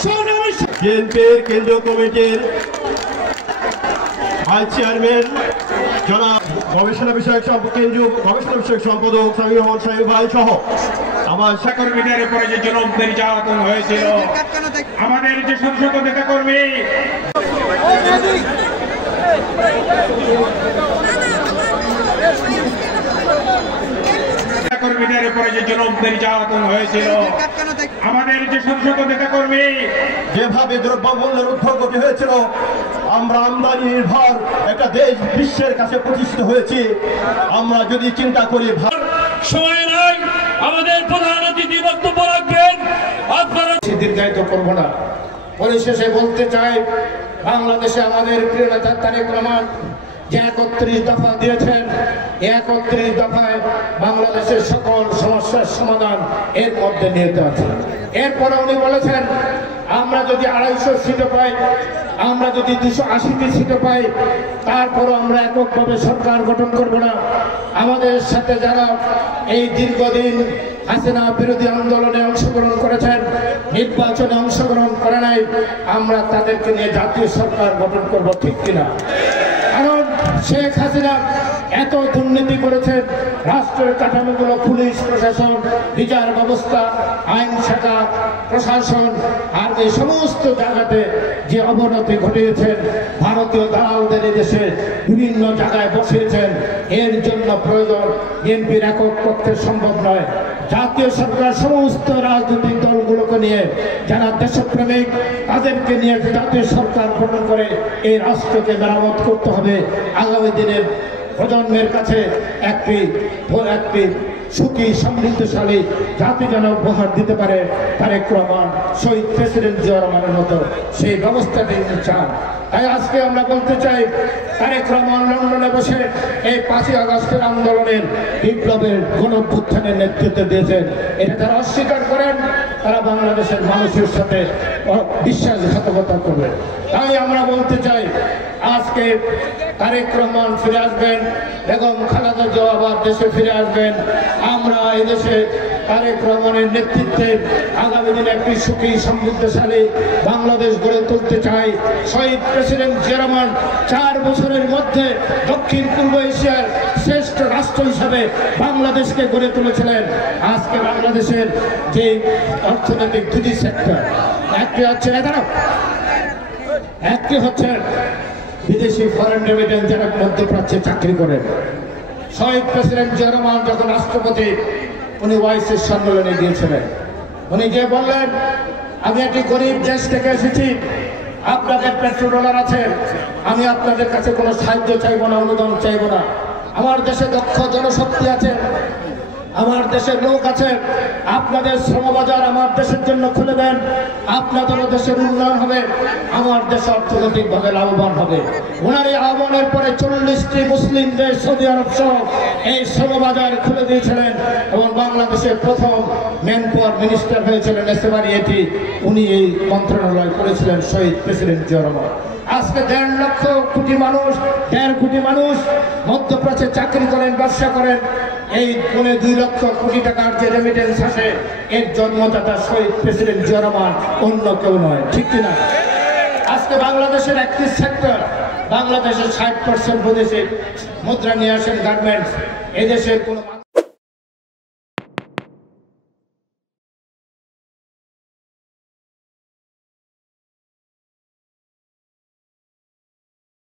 বিএনপির কেন্দ্রীয় কমিটির ভাইস চেয়ারম্যান জনাব গবেষণা বিষয়ক সম্পাদক শামীম রহমান শামীম ভাই সহ আমার কর্মীদের উপরে যে জুলুম নির্যাতন হয়েছিল, আমাদের যে সংসদ নেতা কর্মী কর্মীদের উপরে যে জুলুম নির্যাতন হয়েছিল, আমাদের যে সংসদ নেতা কর্মী যেভাবে দ্রব্যমূল্যের ঊর্ধ্বগতি হয়েছিল, আমরা আমদানি নির্ভর একটা দেশ বিশ্বের কাছে প্রতিষ্ঠিত হয়েছি। আমরা যদি চিন্তা করি সময় নাই, আমাদের প্রধান অতিথি বক্তব্য রাখবেন। আপনারা দীর্ঘায়িত করব না। পরিশেষে বলতে চাই, বাংলাদেশে আমাদের প্রিয় নেতা তারেক রহমান যে 31 দফা দিয়েছেন, 31 দফায় বাংলাদেশের সকল সমস্যার সমাধান এর মধ্যে নিহিত আছে। এরপরে উনি বলেছেন, আমরা যদি 250 সিটও পাই, আমরা যদি 280টি সিটও পাই, তারপরও আমরা এককভাবে সরকার গঠন করব না। আমাদের সাথে যারা এই দীর্ঘদিন হাসিনা বিরোধী আন্দোলনে অংশগ্রহণ করেছেন, নির্বাচনে অংশগ্রহণ করে নাই, আমরা তাদেরকে নিয়ে জাতীয় সরকার গঠন করব, ঠিক কিনা? কারণ শেখ হাসিনা এত দুর্নীতি করেছেন, রাষ্ট্রের কাঠামোগুলো, পুলিশ প্রশাসন, বিচার ব্যবস্থা, আইন শাখা, প্রশাসন আর এই সমস্ত জায়গাতে যে অবনতি ঘটিয়েছেন, ভারতীয় দালালদের দেশে বিভিন্ন জায়গায় বসিয়েছেন। এর জন্য প্রয়োজন বিএনপির একক পক্ষে সম্ভব নয়। জাতীয় সরকার সমস্ত রাজনৈতিক দলগুলোকে নিয়ে, যারা দেশপ্রেমিক তাদেরকে নিয়ে জাতীয় সরকার গঠন করে এই রাষ্ট্রকে মেরামত করতে হবে। আগামী দিনের প্রজন্মের কাছে একটি সুখী সমৃদ্ধশালী জাতি যেন উপহার দিতে পারে, তারেক রহমান শহীদ প্রেসিডেন্ট জিয়া রহমানের মতো সেই ব্যবস্থা তিনি চান। তাই আজকে আমরা বলতে চাই, তারেক রহমান লন্ডনে বসে এই 5ই আগস্টের আন্দোলনের বিপ্লবের গণঅভ্যুত্থানের নেতৃত্ব দিয়েছেন। এটা যারা অস্বীকার করেন, তারা বাংলাদেশের মানুষের সাথে বিশ্বাসঘাতকতা করবে। তাই আমরা বলতে চাই, আজকে তারেক রহমান ফিরে আসবেন, বেগম খালেদা জিয়া আবার দেশে ফিরে আসবেন। আমরা এই দেশে তারেক রহমানের নেতৃত্বে আগামী দিনে একটি সুখী সমৃদ্ধশালী বাংলাদেশ গড়ে তুলতে চাই। শহীদ প্রেসিডেন্ট জিয়া রহমান 4 বছরের মধ্যে দক্ষিণ পূর্ব এশিয়ার শ্রেষ্ঠ রাষ্ট্র হিসাবে বাংলাদেশকে গড়ে তুলেছিলেন। আজকে বাংলাদেশের যে অর্থনৈতিক 2টি সেক্টর, একটি হচ্ছে বিদেশি ফরেন রেমিটেন্স, যারা মধ্যপ্রাচ্যে চাকরি করেন। শহীদ প্রেসিডেন্ট জিয়া রহমান যখন রাষ্ট্রপতি, উনি ওয়াইসির সম্মেলনে গিয়েছিলেন। উনি গিয়ে বললেন, আমি একটি গরিব দেশ থেকে এসেছি, আপনাদের পেট্রোডলার আছে, আমি আপনাদের কাছে কোনো সাহায্য চাইব না, অনুদান চাইব না। আমার দেশে দক্ষ জনশক্তি আছে, আমার দেশের লোক আছে, আপনাদের শ্রমবাজার আমার দেশের জন্য খুলে দেন, আপনাদেরও দেশের উন্নয়ন হবে, আমার দেশ অর্থনৈতিকভাবে লাভবান হবে। ওনার এই আহ্বানের পরে 40টি মুসলিম দেশ, সৌদি আরব সহ এই শ্রমবাজার খুলে দিয়েছিলেন এবং বাংলাদেশের প্রথম ম্যান পাওয়ার মিনিস্টার হয়েছিলেন এসএমআরইএটি, উনি এই মন্ত্রণালয় করেছিলেন শহীদ প্রেসিডেন্ট জিয়া রহমান। আজকে 1.5 কোটি মানুষ মধ্যপ্রাচ্যে চাকরি করেন, ব্যবসা করেন। এই 2 লক্ষ কোটি টাকার যে রেমিটেন্স আসে, এর জন্মদাতা শহীদ প্রেসিডেন্ট জিয়া রহমান, অন্য কেউ নয়, ঠিক কিনা? আজকে বাংলাদেশের 31 সেক্টর, বাংলাদেশের 60% বিদেশি মুদ্রা নিয়ে আসেন গার্মেন্টস। এদেশের কোনো